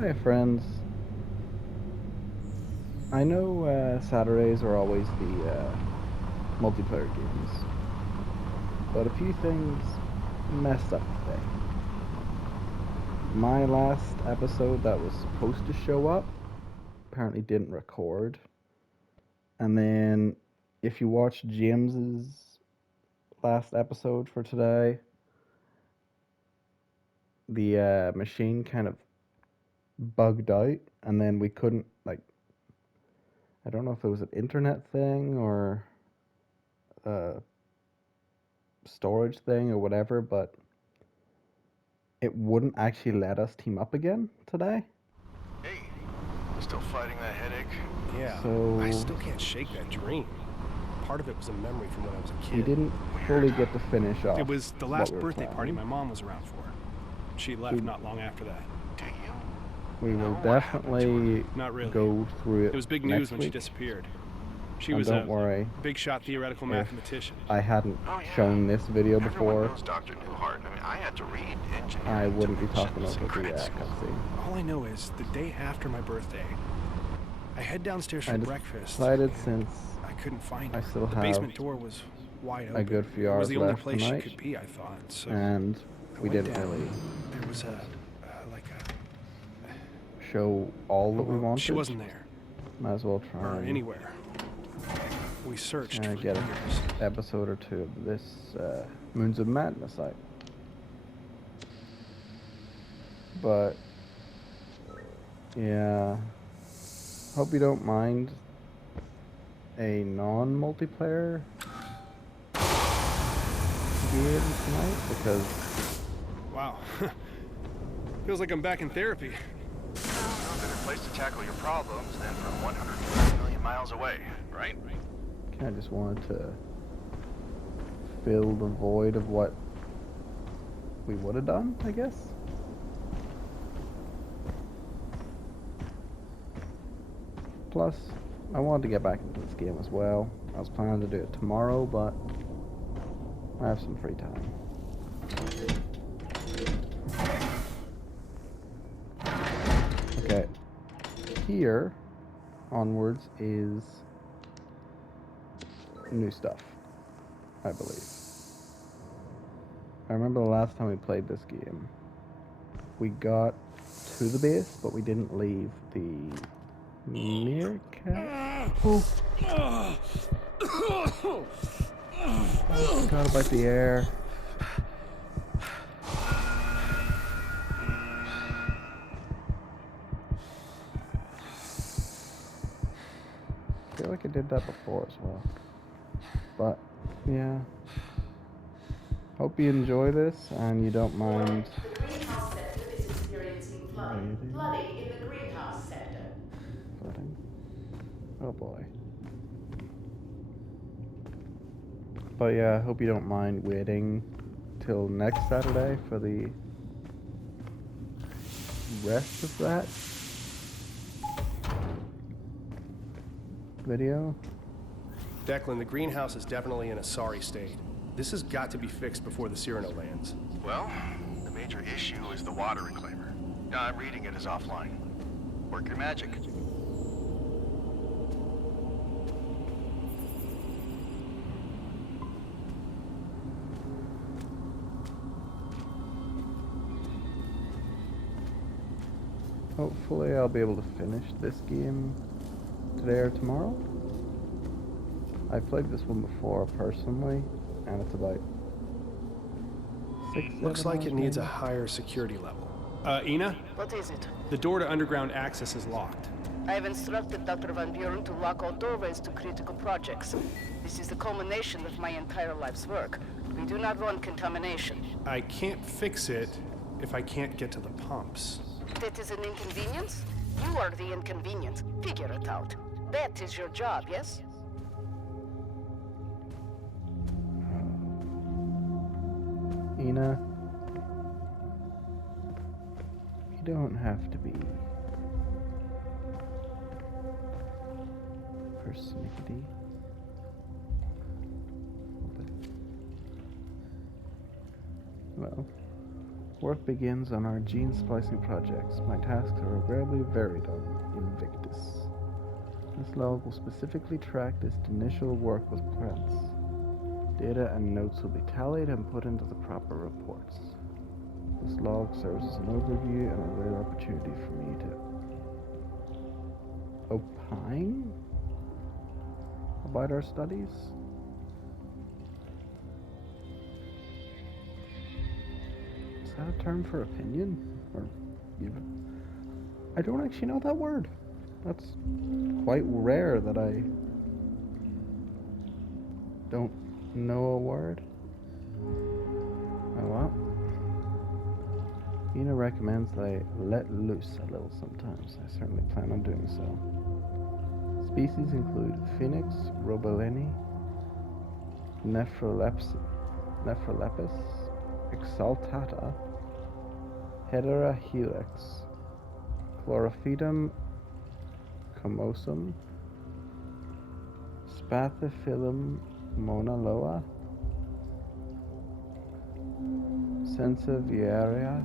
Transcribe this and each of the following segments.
Hi, friends. I know Saturdays are always the multiplayer games, but a few things messed up today. My last episode that was supposed to show up apparently didn't record, and then if you watch James's last episode for today, the machine kind of bugged out, and then we couldn't I don't know if it was an internet thing or a storage thing or whatever, but it wouldn't actually let us team up again today. Hey, still fighting that headache? Yeah, So I still can't shake that dream. Part of it was a memory from when I was a kid. we didn't fully get to finish off. It was the what last we were birthday party planning. my mom was around for. She left not long after that. Do you? We will know what happened to definitely Not really. go through it. It was big next news when she week. disappeared. She And was don't a worry, big shot theoretical mathematician. I hadn't Oh, yeah. shown this video Everyone before, knows Dr. Newhart. I mean, I had to read engineering I wouldn't be talking dimensions about in the credit school. cutscene. All I know is the day after my birthday, I head downstairs for I breakfast. decided and since I couldn't find I her. still The have basement door was wide open. a good few It was hours the only left place tonight, she could be, I thought. So and I we went didn't down. really There was a show all that we wanted. She wasn't there Might as well try or and anywhere. We searched for get an years. episode or two of this Moons of Madness out. But yeah, hope you don't mind a non-multiplayer game tonight, because Wow. Feels like I'm back in therapy. No better place to tackle your problems than from 150 million miles away, right? I just wanted to fill the void of what we would have done, I guess. Plus, I wanted to get back into this game as well. I was planning to do it tomorrow, but I have some free time. Okay, here onwards is new stuff, I believe. I remember the last time we played this game, we got to the base, but we didn't leave the meerkat. Oh, I forgot about the air. I feel like I did that before as well. But, yeah. Hope you enjoy this and you don't mind. The greenhouse sector is experiencing flooding. Flooding in the greenhouse sector. Flooding. Oh boy. But yeah, I hope you don't mind waiting till next Saturday for the rest of that video. Declan, the greenhouse is definitely in a sorry state. This has got to be fixed before the Cyrano lands. Well, the major issue is the water reclaimer. I'm reading it as offline. Work your magic. Hopefully I'll be able to finish this game today or tomorrow. I played this one before personally, and it's about 6, Looks like hours it needs a maybe. higher security level. Ina? What is it? The door to underground access is locked. I have instructed Dr. Van Buren to lock all doorways to critical projects. This is the culmination of my entire life's work. We do not want contamination. I can't fix it if I can't get to the pumps. That is an inconvenience? You are the inconvenience. Figure it out. That is your job, yes? Ina, you don't have to be persnickety. Well, Work begins on our gene splicing projects. My tasks are regrettably varied on Invictus. This log will specifically track this initial work with plants. Data and notes will be tallied and put into the proper reports. This log serves as an overview and a rare opportunity for me to opine about our studies. Is that a term for opinion? Or I don't actually know that word. That's quite rare that I don't know a word. Oh well. Ina recommends that I let loose a little sometimes. I certainly plan on doing so. Species include Phoenix robelini, Nephrolepis exaltata, Hedera helix, Chlorophytum comosum, Spathiphyllum Mauna Loa, Sensiviaria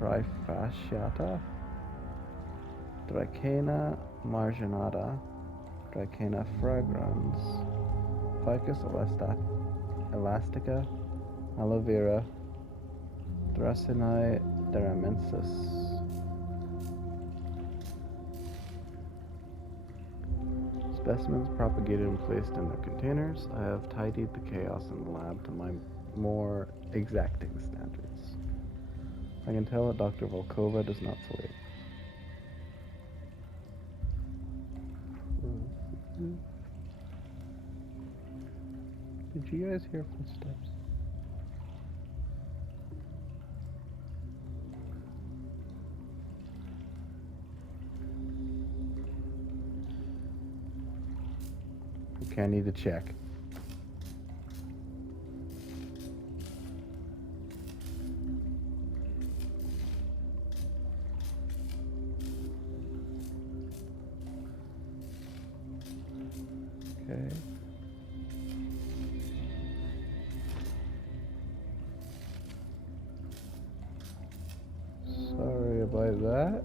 trifasciata, Dracena marginata, Dracena fragrans, Ficus elastica, aloe vera, Dracaena deramensis. Specimens propagated and placed in their containers. I have tidied the chaos in the lab to my more exacting standards. I can tell that Dr. Volkova does not fully. Did you guys hear footsteps? Okay, I need to check. Okay. Sorry about that.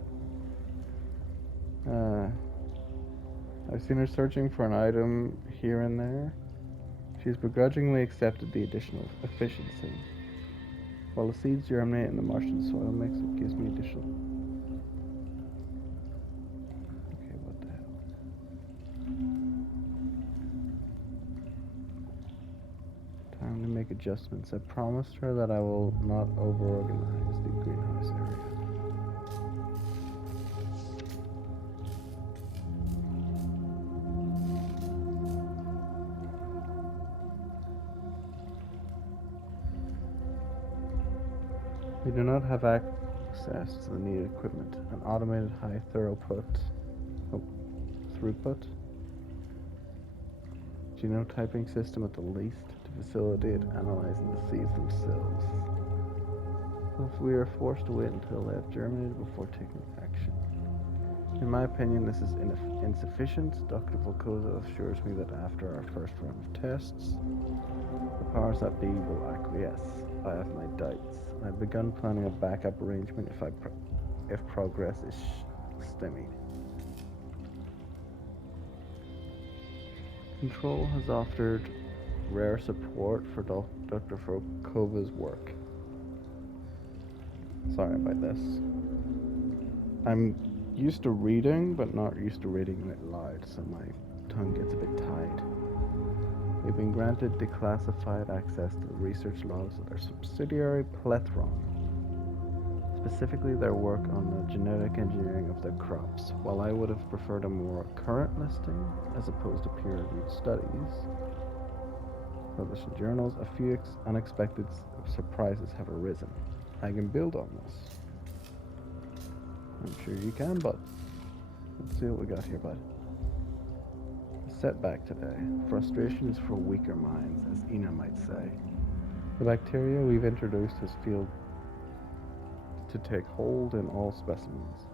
I've seen her searching for an item here and there. She's begrudgingly accepted the additional efficiency. While the seeds germinate in the Martian soil mix, it gives me additional. Okay, what the hell? Time to make adjustments. I promised her that I will not over-organize the greenhouse area. We do not have access to the needed equipment. An automated high throughput genotyping system at the least to facilitate analyzing the seeds themselves. If we are forced to wait until they have germinated before taking action. In my opinion, this is insufficient. Dr. Volkova assures me that after our first round of tests, the powers that be will acquiesce. I have my doubts. I've begun planning a backup arrangement if progress is stymied. Control has offered rare support for Dr. Volkova's work. Sorry about this. I'm used to reading, but not used to reading it loud, so my tongue gets a bit tied. We've been granted declassified access to the research logs of their subsidiary Plethron, specifically their work on the genetic engineering of their crops. While I would have preferred a more current listing, as opposed to peer-reviewed studies published in journals, a few unexpected surprises have arisen. I can build on this. I'm sure you can, but let's see what we got here, bud. Setback today. Frustration is for weaker minds, as Ina might say. The bacteria we've introduced has failed to take hold in all specimens.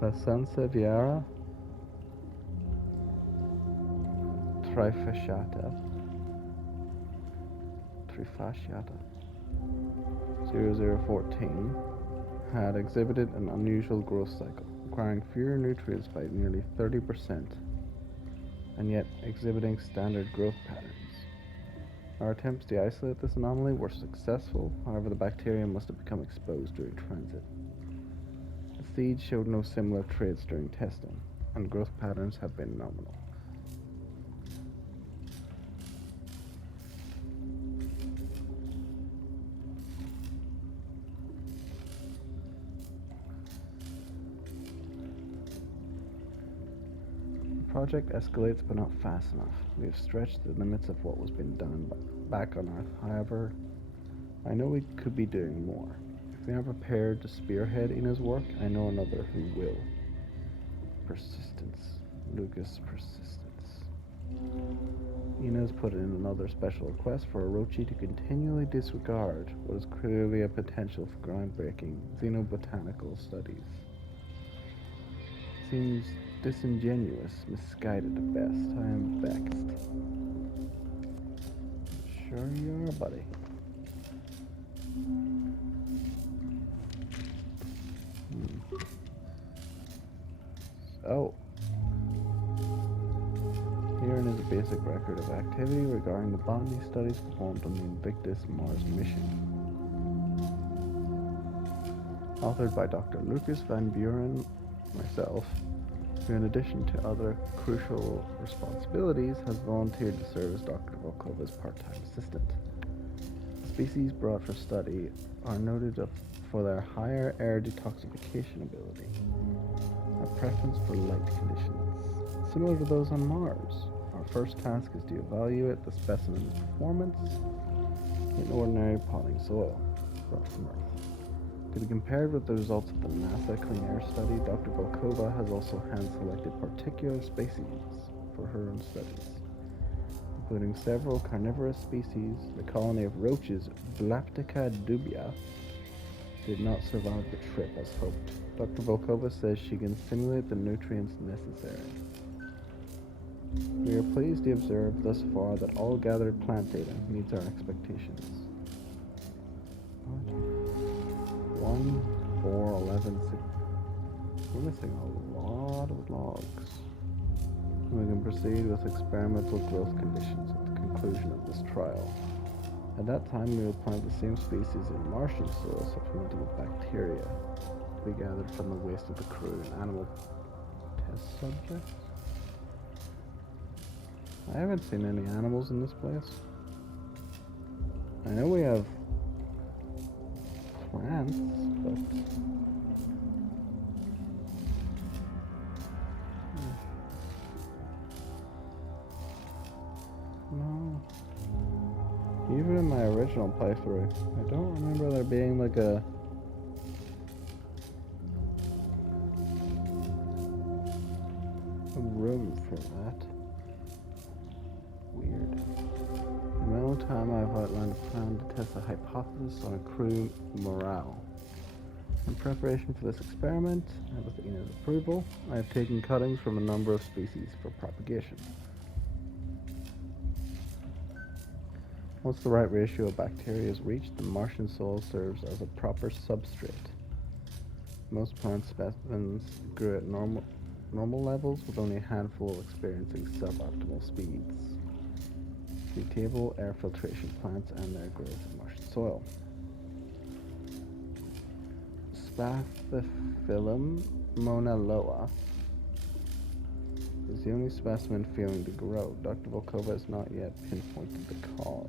La Sanseviera trifasciata Inflammatory fasciata. 0014 had exhibited an unusual growth cycle, requiring fewer nutrients by nearly 30%, and yet exhibiting standard growth patterns. Our attempts to isolate this anomaly were successful, however the bacteria must have become exposed during transit. The seeds showed no similar traits during testing, and growth patterns have been nominal. The project escalates but not fast enough. We have stretched the limits of what was being done back on Earth. However, I know we could be doing more. If they are prepared to spearhead Ina's work, I know another who will. Persistence. Lucas persistence. Ina's put in another special request for Orochi to continually disregard what is clearly a potential for groundbreaking xenobotanical studies. Seems disingenuous, misguided at best. I am vexed. Sure you are, buddy. Oh. Herein is a basic record of activity regarding the botany studies performed on the Invictus Mars mission. Authored by Dr. Lucas Van Buren, myself, who in addition to other crucial responsibilities has volunteered to serve as Dr. Volkova's part-time assistant. The species brought for study are noted for their higher air detoxification ability, a preference for light conditions, similar to those on Mars. Our first task is to evaluate the specimen's performance in ordinary potting soil brought from Earth. To be compared with the results of the NASA Clean Air study, Dr. Volkova has also hand-selected particular species for her own studies, including several carnivorous species. The colony of roaches, Blaptica dubia, did not survive the trip as hoped. Dr. Volkova says she can simulate the nutrients necessary. We are pleased to observe thus far that all gathered plant data meets our expectations. What? 1, 4, 11, 6. We're missing a lot of logs. We can proceed with experimental growth conditions at the conclusion of this trial. At that time, we will plant the same species in Martian soil supplemented with bacteria to be gathered from the waste of the crew and animal test subjects. I haven't seen any animals in this place. I know we have plants, but no. Even in my original playthrough, I don't remember there being like a room for that. Weird. In my own time, I've outlined a plan to test a hypothesis on crew morale. In preparation for this experiment, and with Ina's approval, I have taken cuttings from a number of species for propagation. Once the right ratio of bacteria is reached, the Martian soil serves as a proper substrate. Most plant specimens grew at normal levels, with only a handful experiencing suboptimal speeds. See table, air filtration plants and their growth in Martian soil. Spathiphyllum monaloa is the only specimen failing to grow. Dr. Volkova has not yet pinpointed the cause.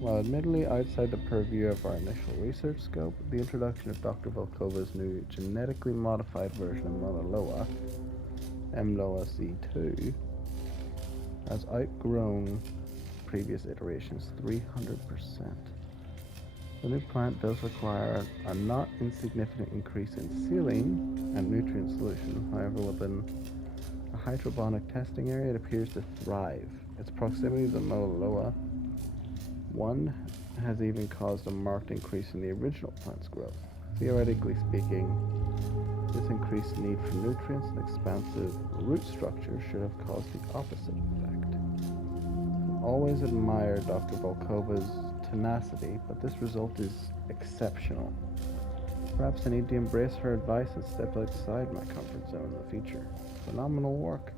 While admittedly outside the purview of our initial research scope, the introduction of Dr. Volkova's new genetically modified version of Monaloa, Mloa C2, has outgrown previous iterations 300%. The new plant does require a not insignificant increase in saline and nutrient solution. However, within a hydroponic testing area, it appears to thrive. Its proximity to Monaloa 1 has even caused a marked increase in the original plant's growth. Theoretically speaking, this increased need for nutrients and expansive root structure should have caused the opposite effect. always admired Dr. Volkova's tenacity, but this result is exceptional. Perhaps I need to embrace her advice and step outside my comfort zone in the future. Phenomenal work.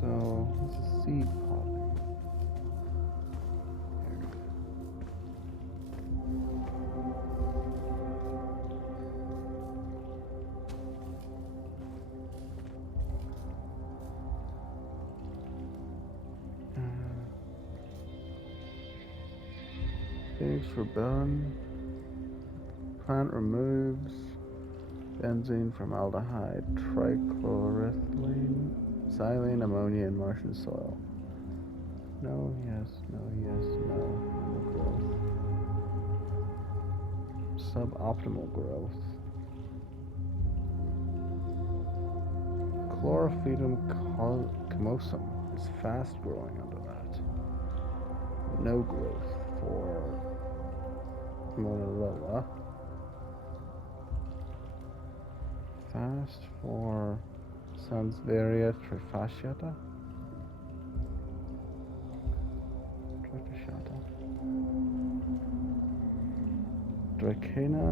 So, this is seed potting. Pigs for bone. Plant removes benzene, formaldehyde, trichloroethylene, xylene, ammonia, and Martian soil. No, yes, no, yes, no. No growth. Suboptimal growth. Chlorophytum comosum is fast growing under that. No growth for Monilella. Fast for Sansevieria trifasciata. Dracaena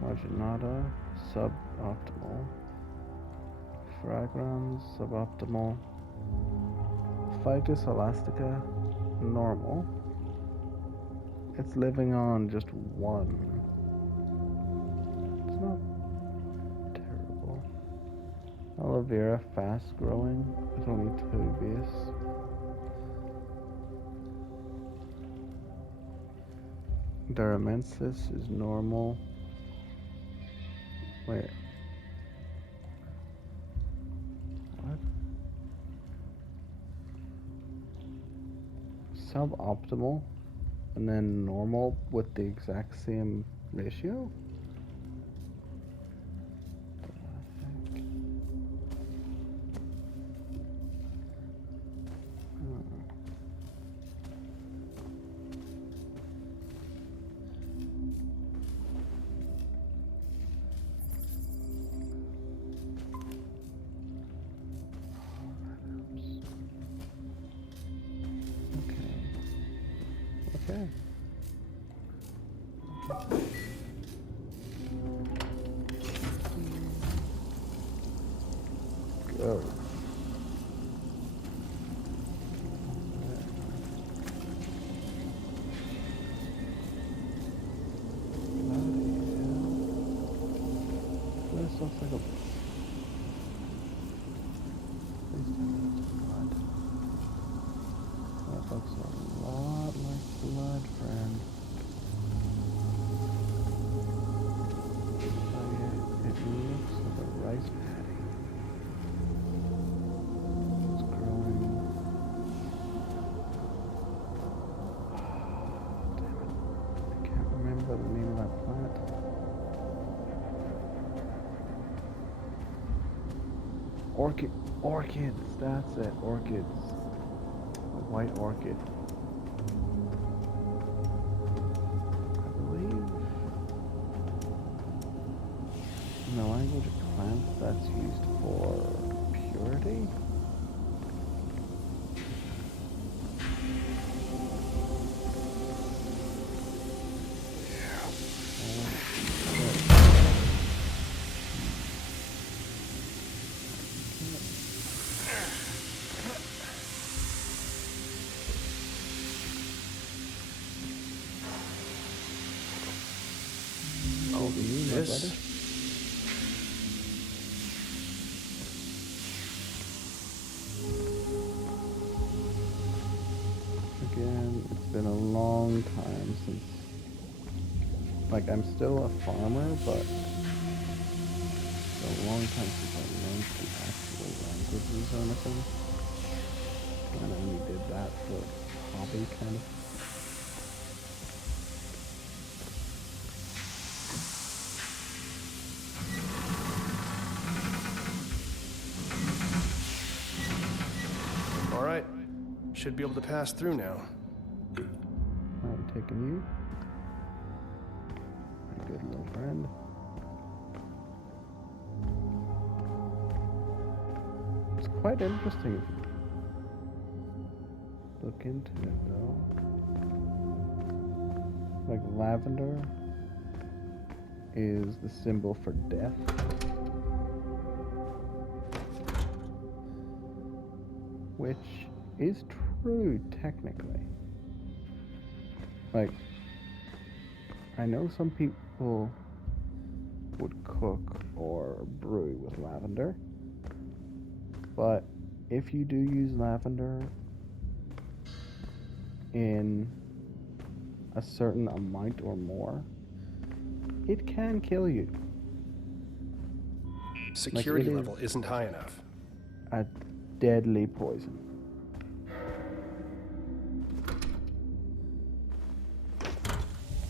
marginata, suboptimal. Fragrans, suboptimal. Ficus elastica, normal. It's living on just one. It's not terrible. Aloe vera, fast growing, with only tubious. Duramensis is normal. Wait. What? Suboptimal and then normal with the exact same ratio? Okay. Go. This looks like a... Please tell me it's blood. That looks a lot like blood, friend. Oh yeah, it looks like a rice paddy. It's growing. Oh, damn it. I can't remember the name of that plant. Orchids, that's it, orchids. A white orchid. I believe in the language of plants that's used for purity. Oh, you, my brother? Again, it's been a long time since, like, I'm still a farmer, but it's a long time since I learned the actual languages or anything. And I only did that for hobby, kind of. All right. Should be able to pass through now. taking you. My good little friend. It's quite interesting if you look into it though. Like lavender is the symbol for death. Which is true technically. Like, I know some people would cook or brew with lavender, but if you do use lavender in a certain amount or more, it can kill you. Security it level isn't high enough. A deadly poison.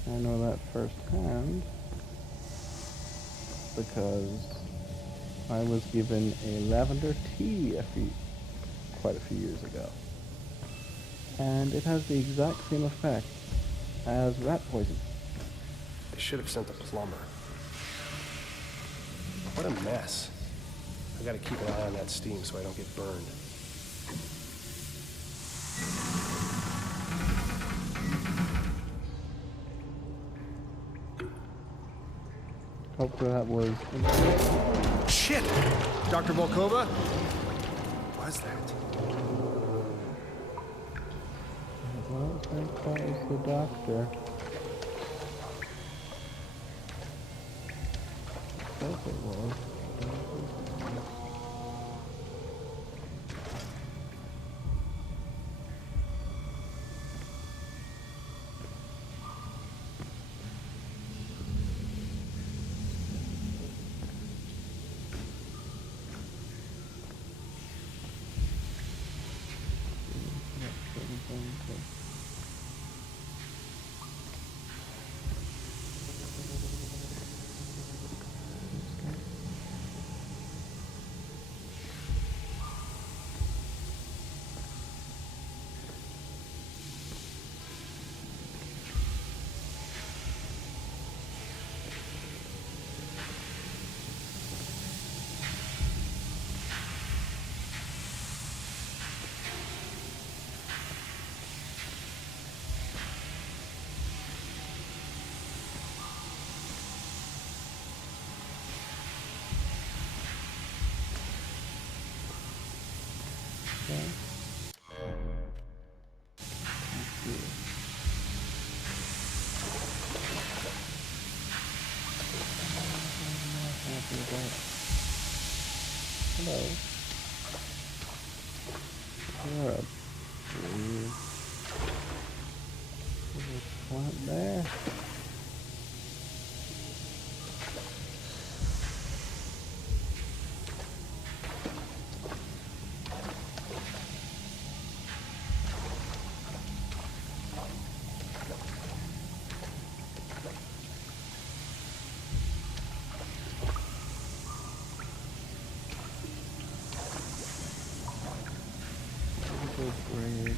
I know that firsthand because I was given a lavender tea quite a few years ago. And it has the exact same effect as rat poison. They should have sent a plumber. What a mess. I gotta keep an eye on that steam so I don't get burned. Hopefully that was... Shit! Dr. Volkova? What was that? Well, I think that was the doctor. I think it was. Hello. You're a weird little plant there. Break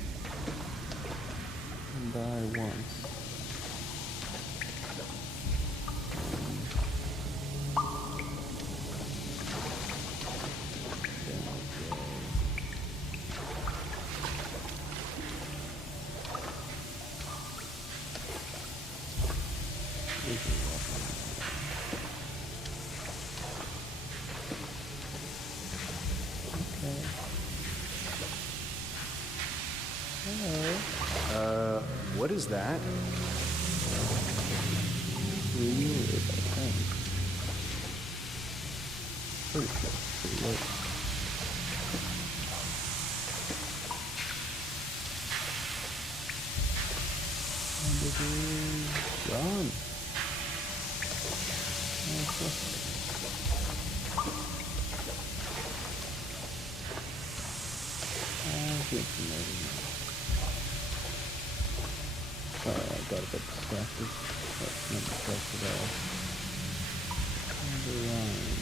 and die once. What is that? Really weird, I think. Pretty close to it. And it is gone. I got a bit distracted. That's not distracted at all. Underlined.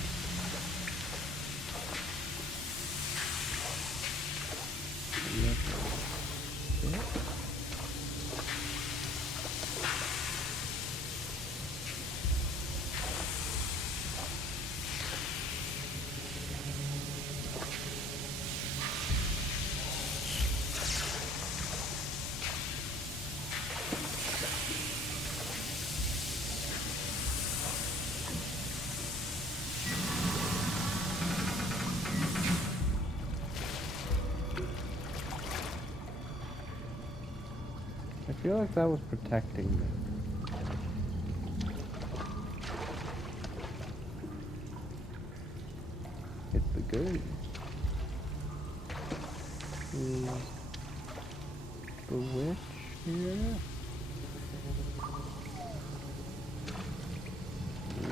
feel like that was protecting me. Hit the goal. Is the witch here?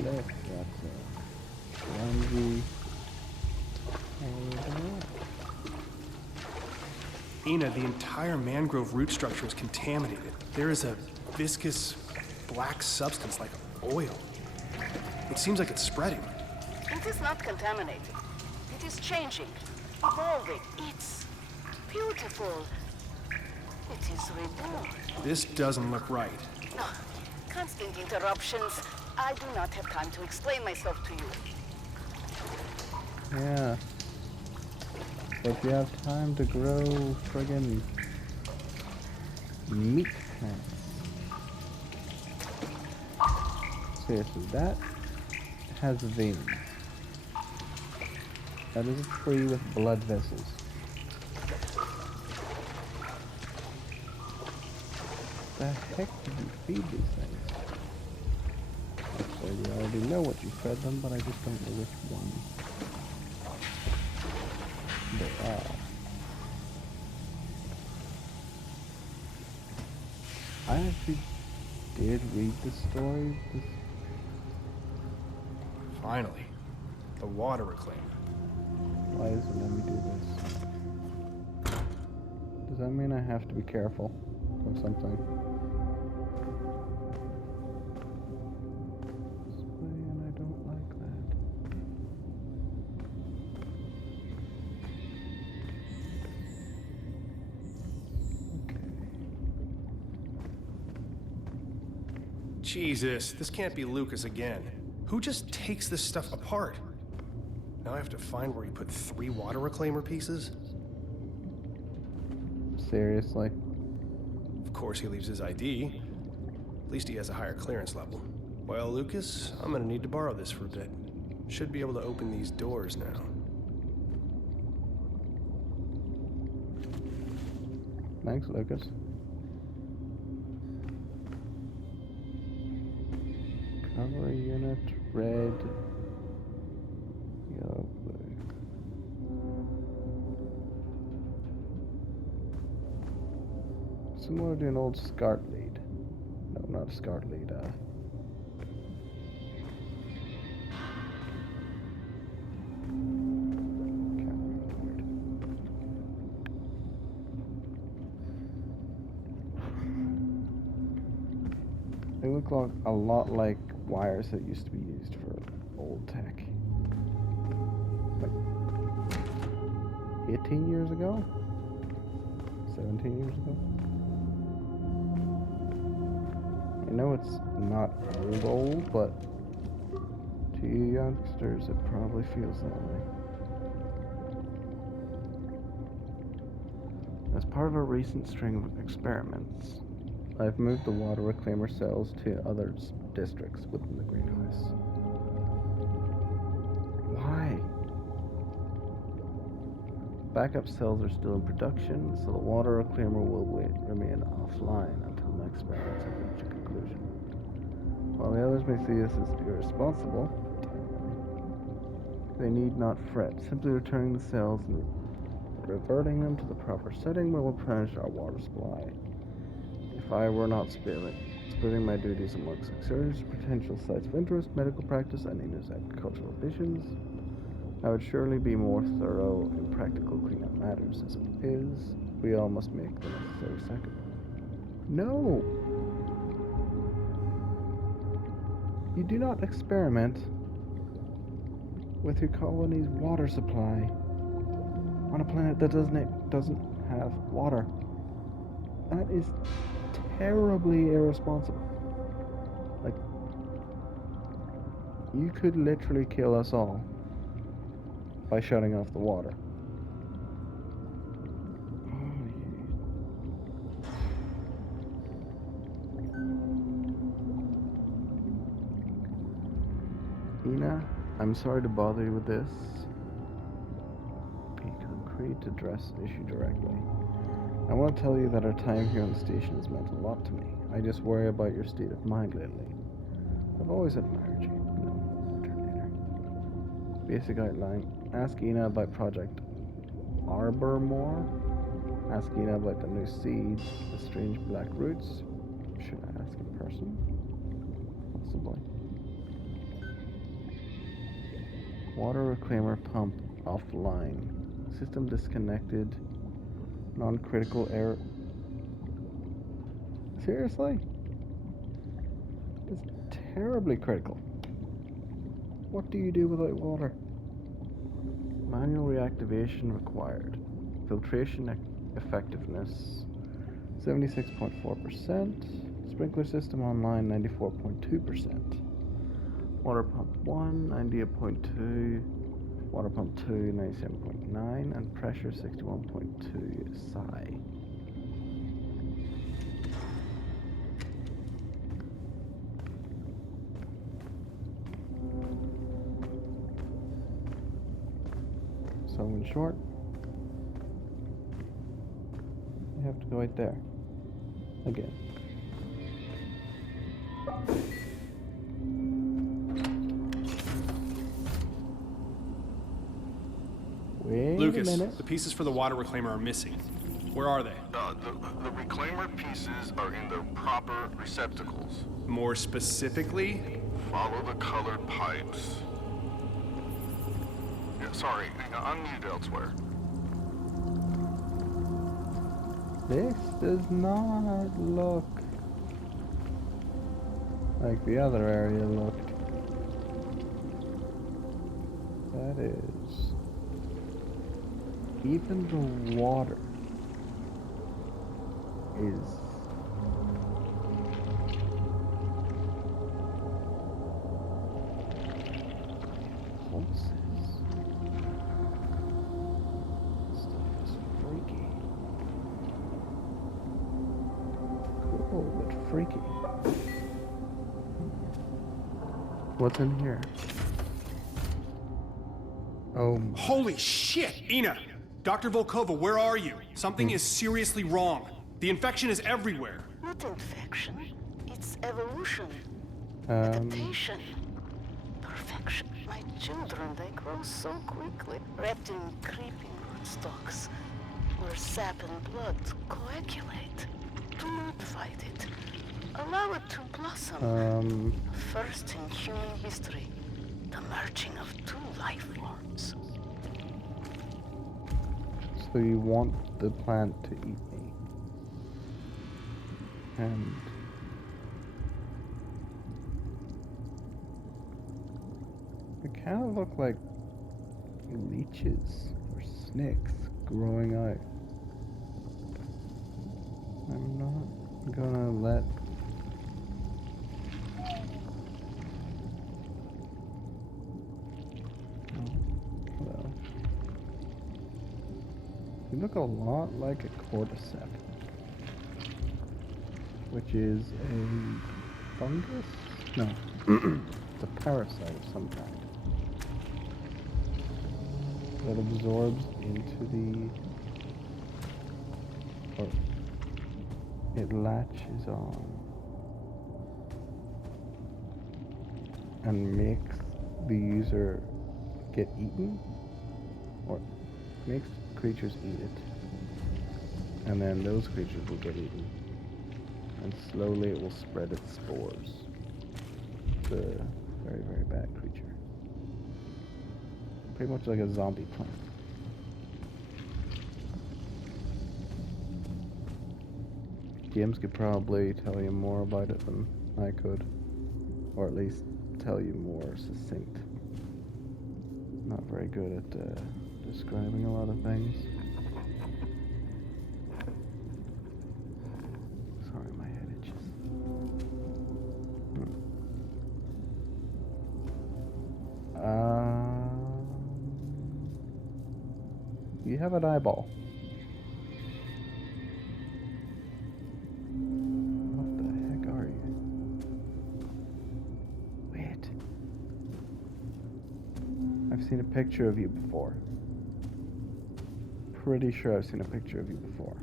Left, that's it. Lungy. Ina, the entire mangrove root structure is contaminated. There is a viscous black substance like oil. It seems like it's spreading. It is not contaminated. It is changing, evolving. It's beautiful. It is reborn. This doesn't look right. Constant interruptions. I do not have time to explain myself to you. Yeah. But if you have time to grow friggin' meat plants. Seriously, that has veins. That is a tree with blood vessels. The heck did you feed these things? Actually, we already know what you fed them, but I just don't know which one they are. I actually did read the story. Finally, the water reclaimer. Why is it letting me do this? Does that mean I have to be careful or something? Display, and I don't like that. Okay. Jesus, this can't be Lucas again. Who just takes this stuff apart? Now I have to find where he put 3 water reclaimer pieces. Seriously? Of course he leaves his ID. At least he has a higher clearance level. Well, Lucas, I'm gonna need to borrow this for a bit. Should be able to open these doors now. Thanks, Lucas. Cover unit, red, yellow, blue. Similar to an old SCART lead. No, not a SCART lead, They look like a lot like wires that used to be used for old tech. Like 18 years ago? 17 years ago? I know it's not old, but to you youngsters, it probably feels that way. As part of a recent string of experiments, I've moved the water reclaimer cells to other districts within the greenhouse. Why? Backup cells are still in production, so the water reclaimer will remain offline until the experiments have reached a conclusion. While the others may see this as irresponsible, they need not fret. Simply returning the cells and reverting them to the proper setting will replenish our water supply. If I were not splitting my duties amongst research, potential sites of interest, medical practice, and Ina's agricultural ambitions, I would surely be more thorough in practical cleanup matters. As it is, we all must make the necessary sacrifice. No! You do not experiment with your colony's water supply on a planet that doesn't have water. That is terribly irresponsible. Like, you could literally kill us all by shutting off the water. Ina, I'm sorry to bother you with this. Be concrete to address the issue directly. I want to tell you that our time here on the station has meant a lot to me. I just worry about your state of mind lately. I've always admired you. No, Terminator. Basic outline. Ask Ina about Project Arbormore. Ask Ina about the new seeds, the strange black roots. Should I ask in person? Possibly. Water reclaimer pump offline. System disconnected. Non-critical error. Seriously? It's terribly critical. What do you do without water? Manual reactivation required. Filtration effectiveness 76.4%. Sprinkler system online 94.2%. Water pump 1 98.2. Water pump 2 97.9. And pressure 61.2 psi. So in short, you have to go right there. Again. Wait Lucas, a minute. the pieces for the water reclaimer are missing. Where are they? The reclaimer pieces are in their proper receptacles. More specifically? Follow the colored pipes. Yeah, sorry, I'm muted elsewhere. This does not look like the other area looked. That is... Even the water is... What's this? Stuff is freaky. Cool, but freaky. What's in here? Oh, Holy shit, Ina! Dr. Volkova, where are you? Something is seriously wrong. The infection is everywhere. Not infection. It's evolution. Adaptation. Perfection. My children, they grow so quickly. Wrapped in creeping rootstocks, where sap and blood coagulate. Do not fight it. Allow it to blossom. First in human history, the merging of two life forms. So you want the plant to eat me. And they kind of look like leeches or snakes growing out. I'm not gonna let hello. You look a lot like a cordyceps, which is a fungus? No, it's a parasite of some kind that absorbs into the, or it latches on and makes the user get eaten, or makes creatures eat it, and then those creatures will get eaten, and slowly it will spread its spores. It's a very, very bad creature. Pretty much like a zombie plant. James could probably tell you more about it than I could, or at least tell you more succinct. Not very good at describing a lot of things. Sorry, my head itches. You have an eyeball. What the heck are you? Wait. I've seen a picture of you before. Pretty sure I've seen a picture of you before.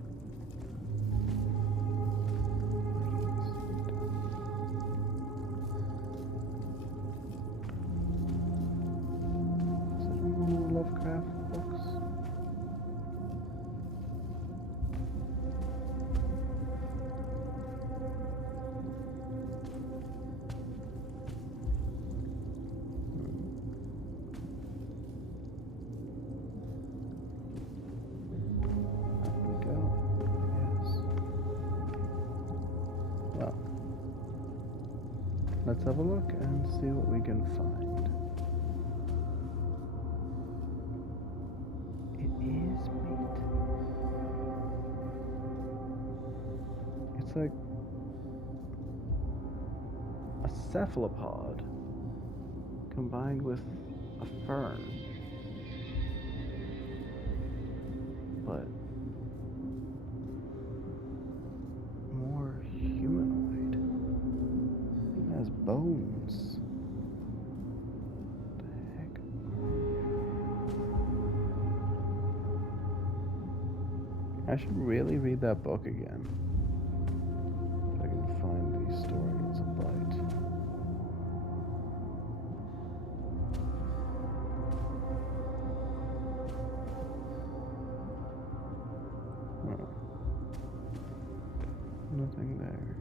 Minecraft books. Up we go, I guess. Well, let's have a look and see what we can find. It is meat. It's like a cephalopod combined with a fern. But more humanoid. It has bones. What the heck? I should really read that book again. If I can find these stories about. Oh. Nothing there.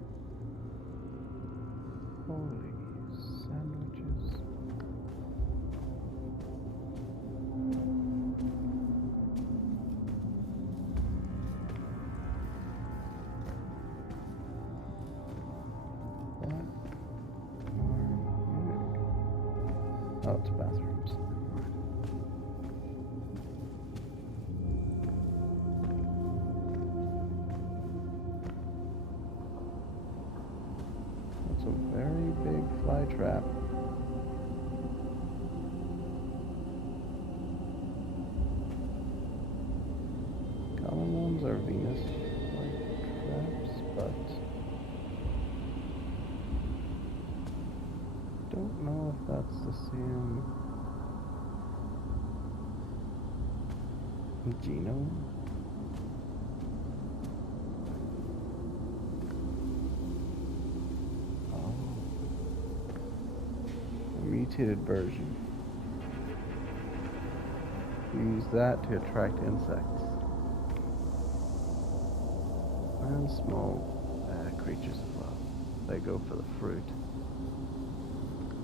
Holy sandwiches. What? Oh, it's bathrooms. That's a very big fly trap. Common ones are Venus traps, but don't know if that's the same genome. Oh, a mutated version. Use that to attract insects and small creatures as well. They go for the fruit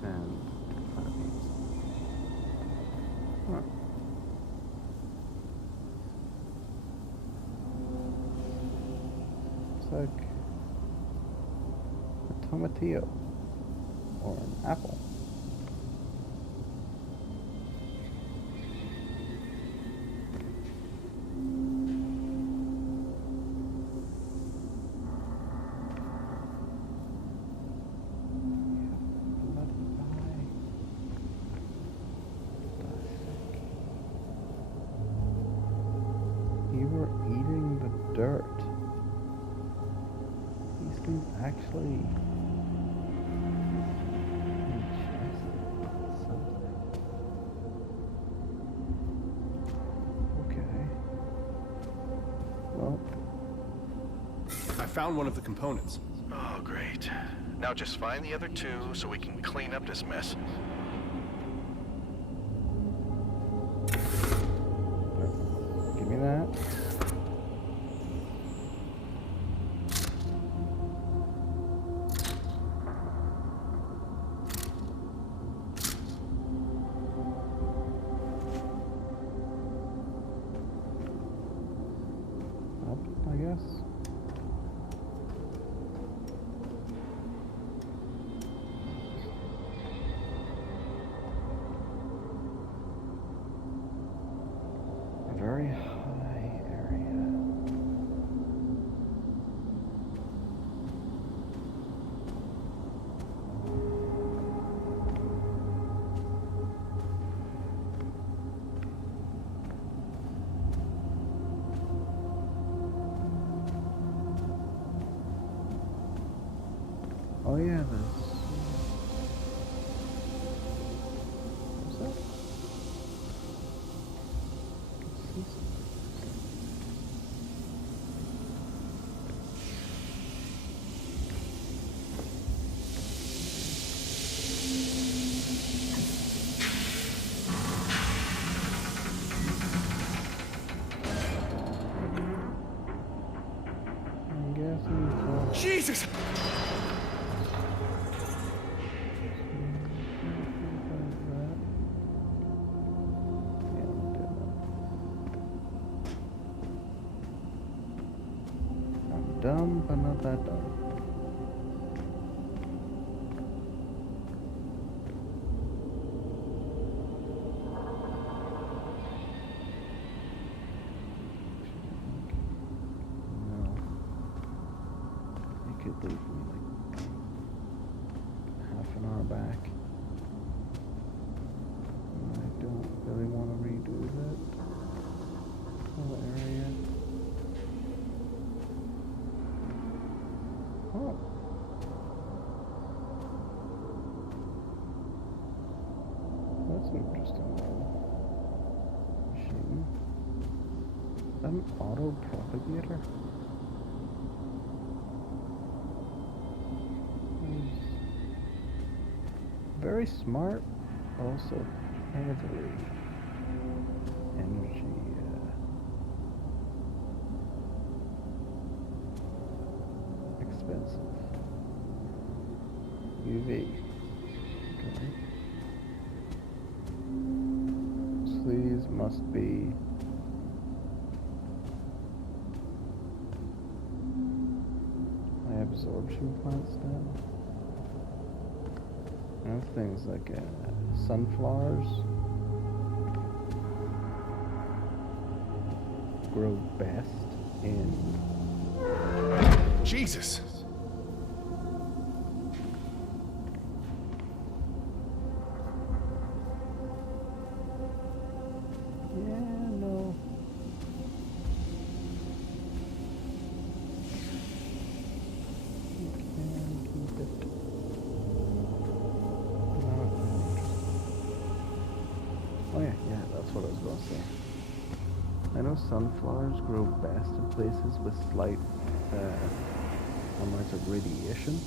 and honeybees. Huh. It's like a tomatillo or an apple. You were eating the dirt. These things actually ingest something. Okay. Well, I found one of the components. Oh, great. Now just find the other two so we can clean up this mess. give me that. Up, I guess. A very high area. Oh yeah, this. What's that? I can see something. Jesus! I'm dumb, but not that dumb. No. You could leave me like half an hour back. I don't really want to redo that whole area. Oh. That's an interesting little machine. Is that an auto propagator? Very smart, also heavily energy expensive. UV. Okay. So these must be high absorption plants now. I have things like sunflowers grow best in Jesus! no. You can keep it. Oh yeah, that's what I was going to say. I know sunflowers grow best in places with slight amounts of radiation.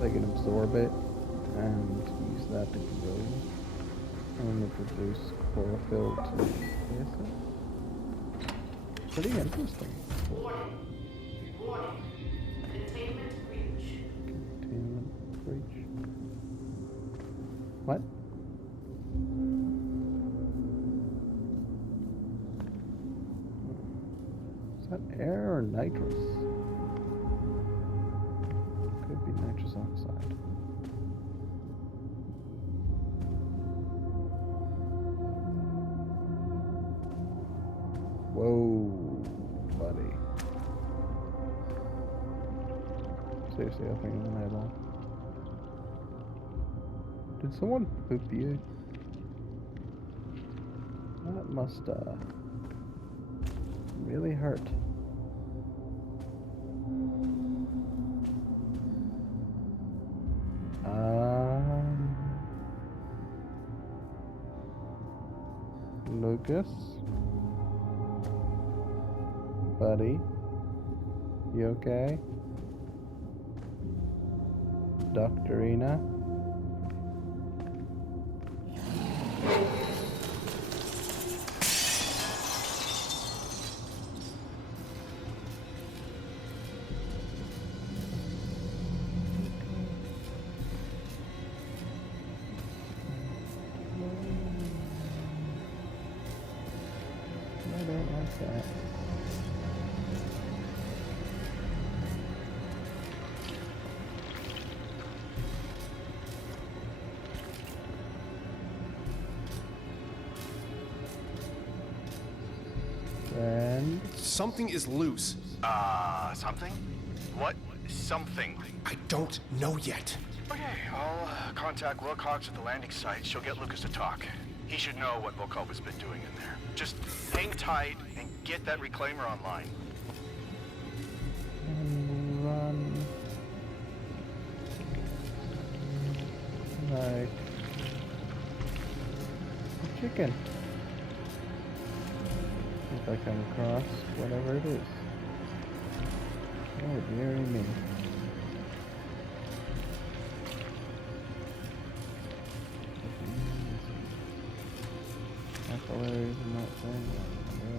They can absorb it and use that to grow. And they produce chlorophyll to replace it. Pretty interesting. Warning. Warning. Containment breach. Containment breach. What? Is that air or nitrous? Could be nitrous oxide. Whoa, buddy. Seriously, I think I'm gonna head. Did someone poop you? That must, really hurt. Lucas? Buddy? You okay? Doctorina? I don't like that. Friend? Something is loose. Something? What? Something. I don't know yet. Okay, I'll contact Wilcox at the landing site. She'll get Lucas to talk. He should know what Volkova's been doing in there. Just hang tight and get that reclaimer online. And run like a chicken. If I come across whatever it is. Oh, dearie me. Capillaries, I'm not saying that. No.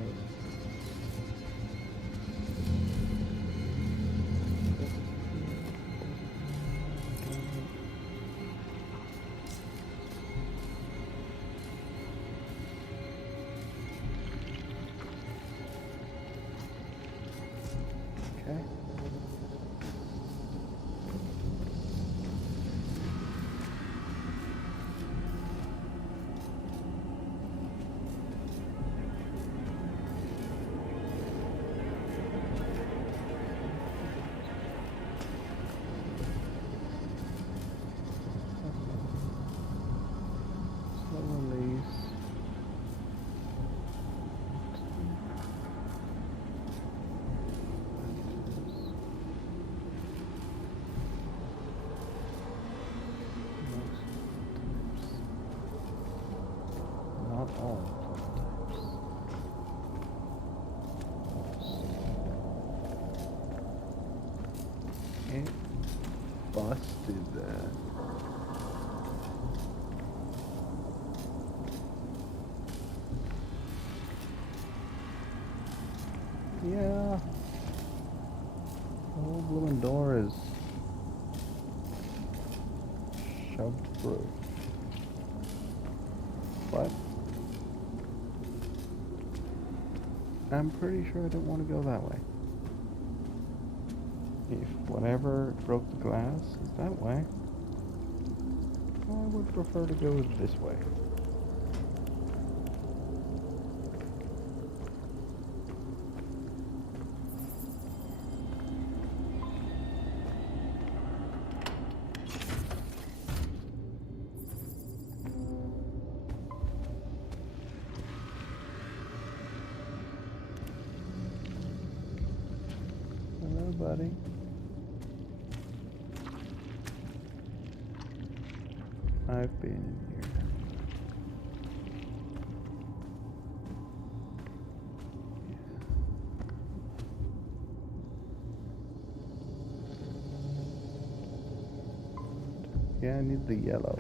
all prototypes. It busted that. Yeah. The whole blooming door is shoved through. But I'm pretty sure I don't want to go that way. If whatever broke the glass is that way, I would prefer to go this way. Hello, buddy. I've been in here. Yeah, I need the yellow.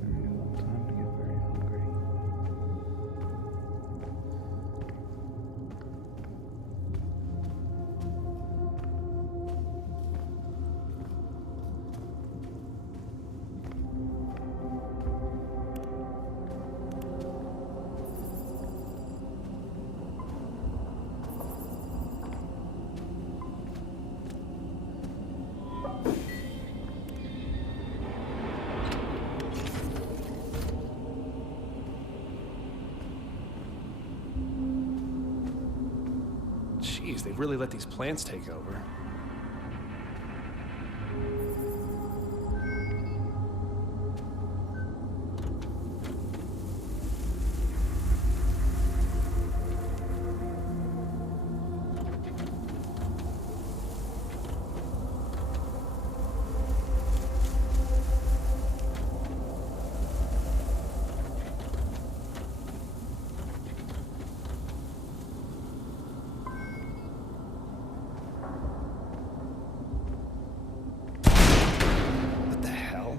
Very long time to get very hungry. Jeez, they've really let these plants take over. What the hell?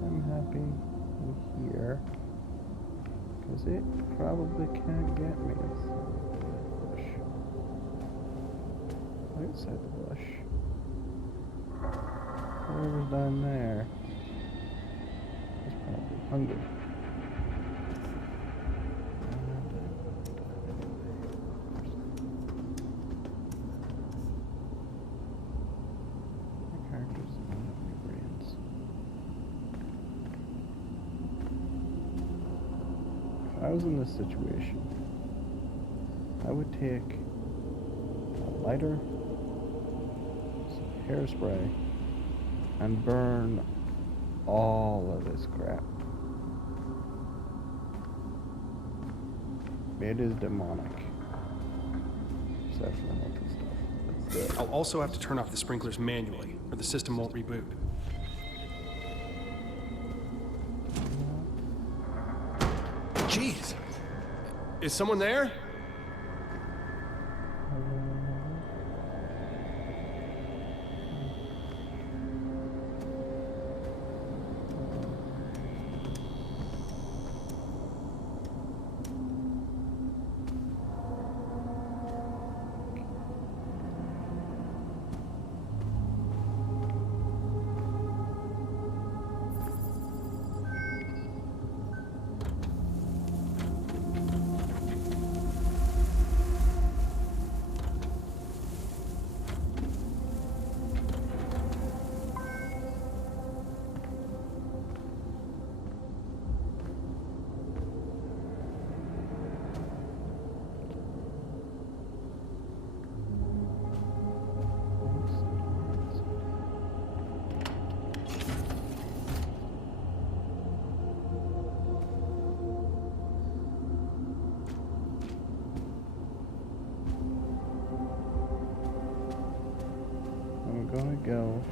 I'm happy in here. Because it probably can't get me inside the bush. Outside the bush. Whoever's down there is probably hungry. My characters don't have any brains. If I was in this situation, I would take a lighter, some hairspray, and burn all of this crap. It is demonic. Except for the healthy stuff. That's it. I'll also have to turn off the sprinklers manually, or the system won't reboot. Jeez! Is someone there? gonna go.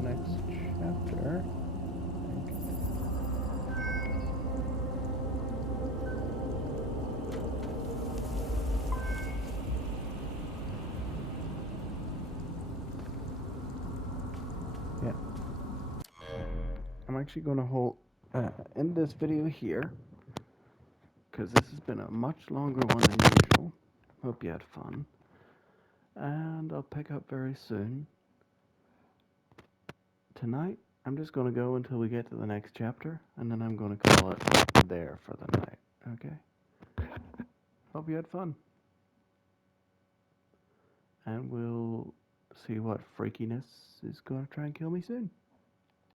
Next chapter. Yeah. I'm actually going to end this video here, because this has been a much longer one than usual. Hope you had fun. And I'll pick up very soon. Tonight, I'm just going to go until we get to the next chapter, and then I'm going to call it there for the night. Okay? Hope you had fun. And we'll see what freakiness is going to try and kill me soon.